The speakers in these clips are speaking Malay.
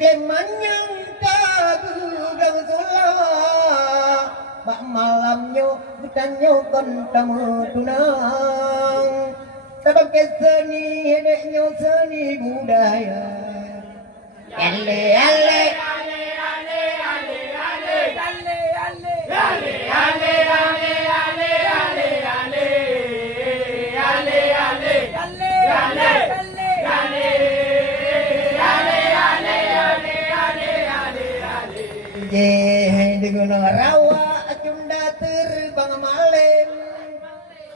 Gemanyang kagugang sula Bak malamnya bukannya kon temu tunang Sebagai seni hidupnya seni budaya Ale ale ale ale ale ale ale ale ale ale ale ale ale ale ale ale dengan rawa cunda terbang malam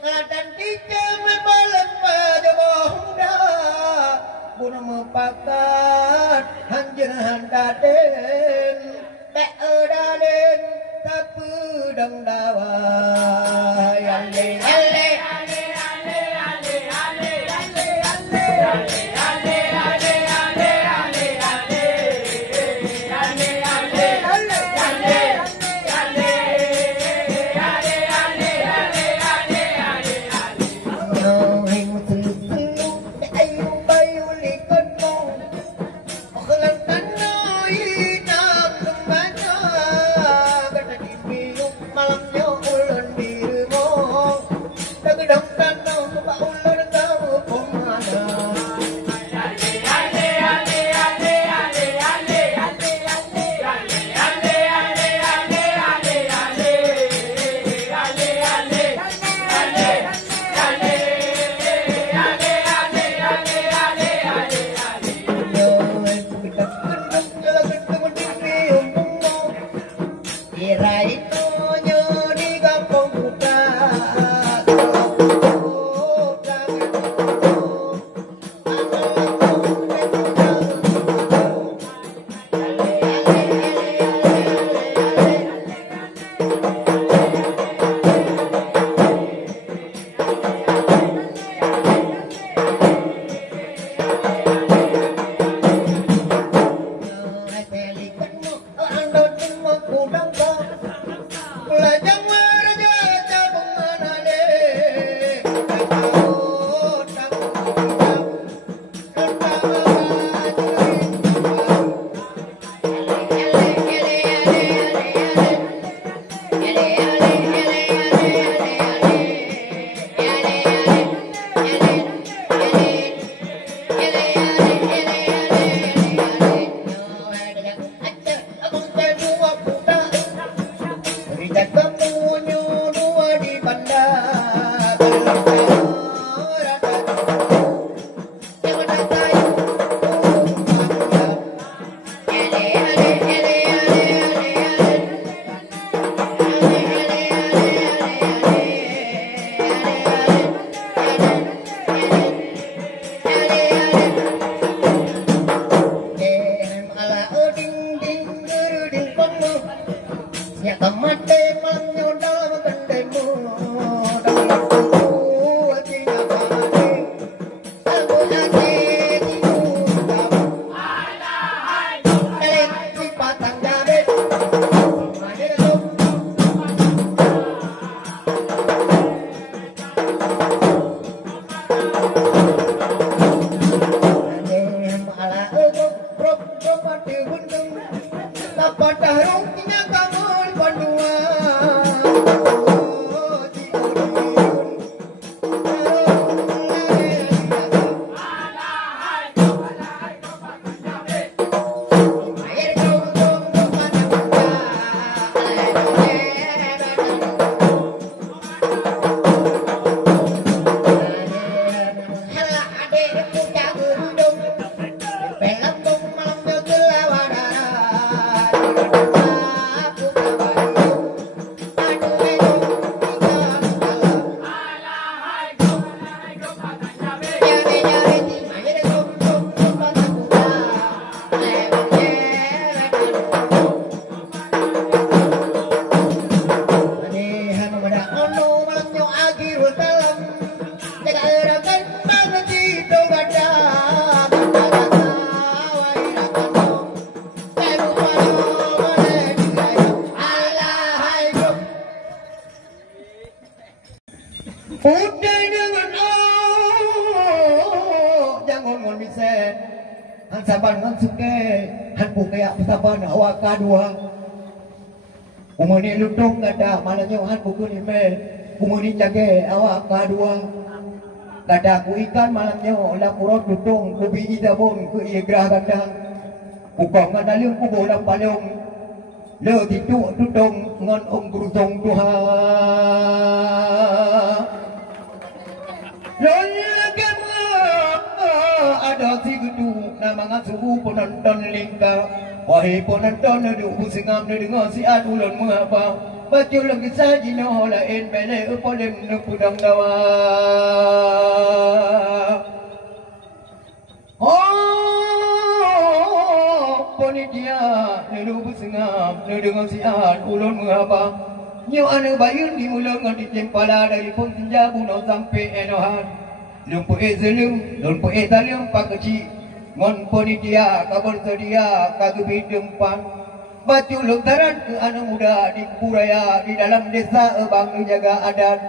dan kita membalas pada bohongda guna mepakat hanjir handaden tak edaden tak pedang dawa ale ale ale ale ale ale ale ale saban ngan suke han kayak saban awak kadua umuni lutong kada malanya han buku ni me umuni jage awak kadua kada ku ikan malamnya la kurot lutong ku biji dabon ku igrah gandang ukong ngadalim ku bolang palong le titu lutong ngon guru tong Tuhan lolagam ada si gedu nama ngasuhu penonton lingka wahai penonton duduk singam dengar si adulun mengapa baca lagi saji no lain bele polem no pudang dawa ponitia duduk singam dengar si adulun mengapa nyo ane bayun di mulut ngadi tempala dari pom senja buno sampai enohan lumpu ezelum lumpu ezalim pak kecil ngon ponitia kabur sedia kagebi dempan batu lontaran ke anak muda di Buraya di dalam desa bang jaga adat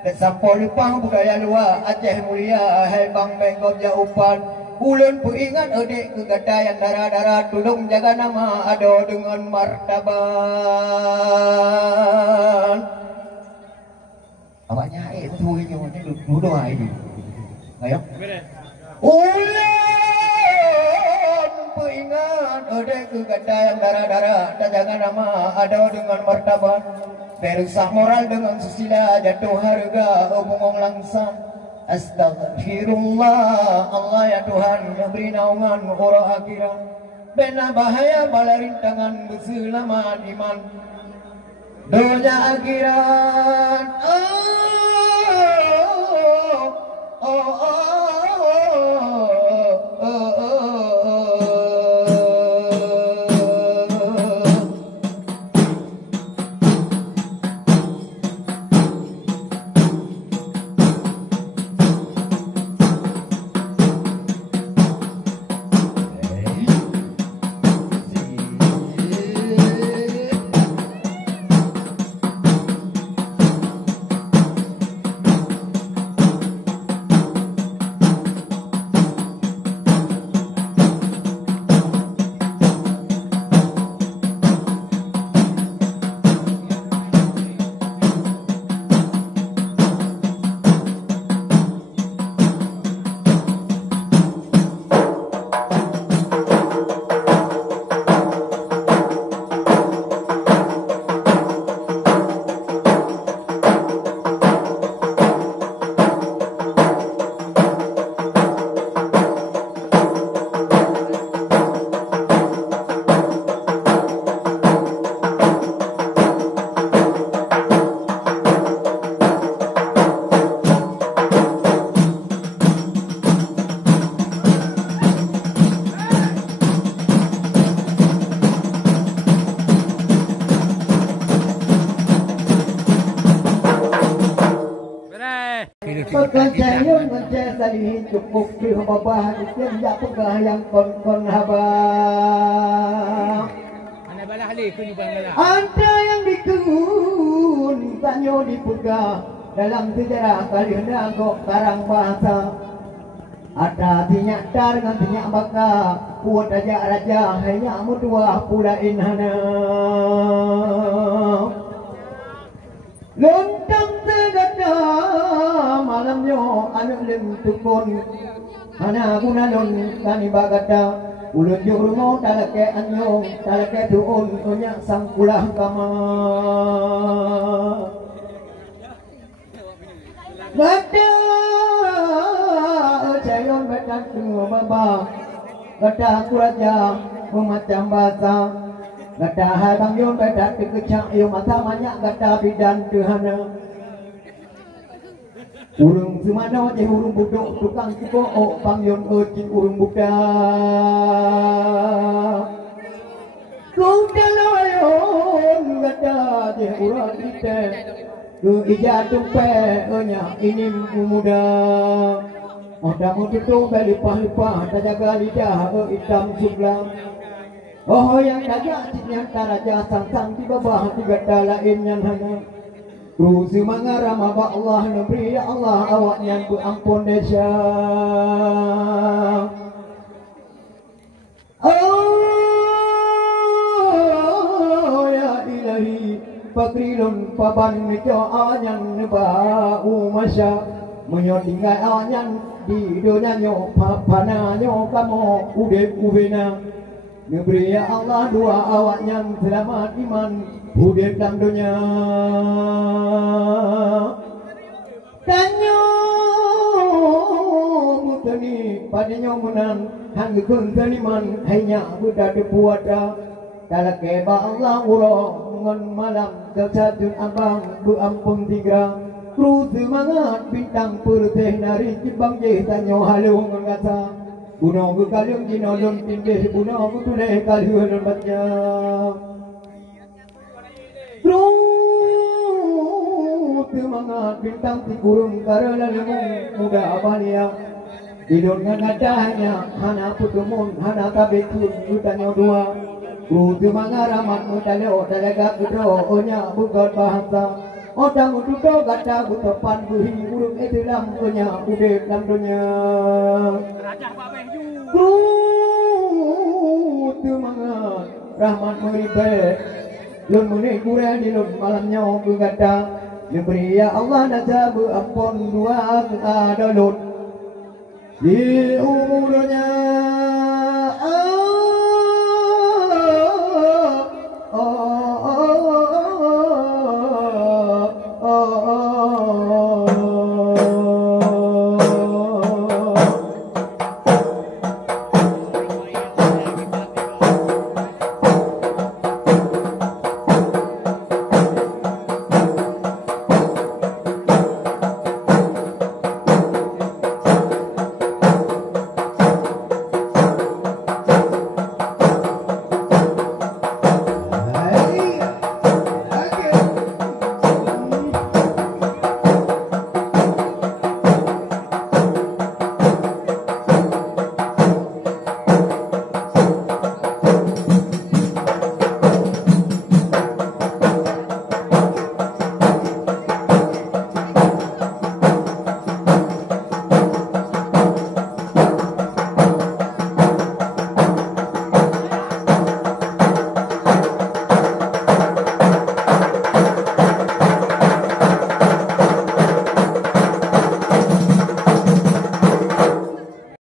kesampol lepang budaya luar Aceh mulia hai bang bengkok jaupan ulun pu ingat adik ke gada yang darah-darah tolong jaga nama ada dengan martaban awaknya tu je ni duduk ini ayo ulun pu ingat adik ke gada yang darah-darah dan jaga nama ada dengan martaban berusaha moral dengan susila jatuh harga omong langsang Astagfirullah Allah ya Tuhan yang beri naungan orang akhirat bena bahaya bala rintangan berselamat iman donya akhirat Perkencayaan mencari salih cukup di babah istian jak pegah yang kon haba. Mana balah halih kun bang balah. Ada yang dikun tanyo dipegah dalam sejarah kalianda kok karang bahasa. Ada tinyak dar dengan tinyak baka kuat raja hanya mutua pula inhana. Lontang segada malamnya anak lem tukun mana guna lon kani bagada ulun jurmo talake anyo talake tuun onya sangkulah kama gada cayon betan semua baba gada kuraja memacam bahasa gada hadang yon bedat dikecak yo mata banyak gada bidan tuhana urung sumano je urung budok tukang cipo pangyon ojin urung buka kuda layon gada je urang ite ke ija tumpe nya ini muda oda mutu belipah-lipah tajaga lidah hitam sublang. Oh yang raja cinyata raja sang di bawah tiga dalain yang hanya Rusi mangarama ba Allah nebri ya Allah awak yang ku ampun desa Oh ya ilahi pakrilun paban niko awanyan bau masya menyotingkai awanyan di dunia nyo papana nyo kamu udep ubena Neberi ya Allah dua awaknya selamat iman udep dalam dunia Tanyo mutani padanya menan hang kun taniman hanya budak depuada dalam keba Allah ulo ngon malam terjun abang bu ampun tigra kru semangat bintang putih nari cibang je tanyo halu ngon kata buno ku kalung dino lon tindih buno ku tuleh kalu lon baca kru semangat bintang ti kurung karela lemung muda abalia Idon ngadahnya hana putumun hana kabetun utanya dua ku semangat ramat mutaleo talaga kudro onya bukan bahasa Odang ututo gata butopan buhi burung etilam onya udep dalam dunia ku semangat rahmat muribet lun muni kura di lun malamnya ku gata Memberi ya Allah najabu ampun dua ada lun di umurnya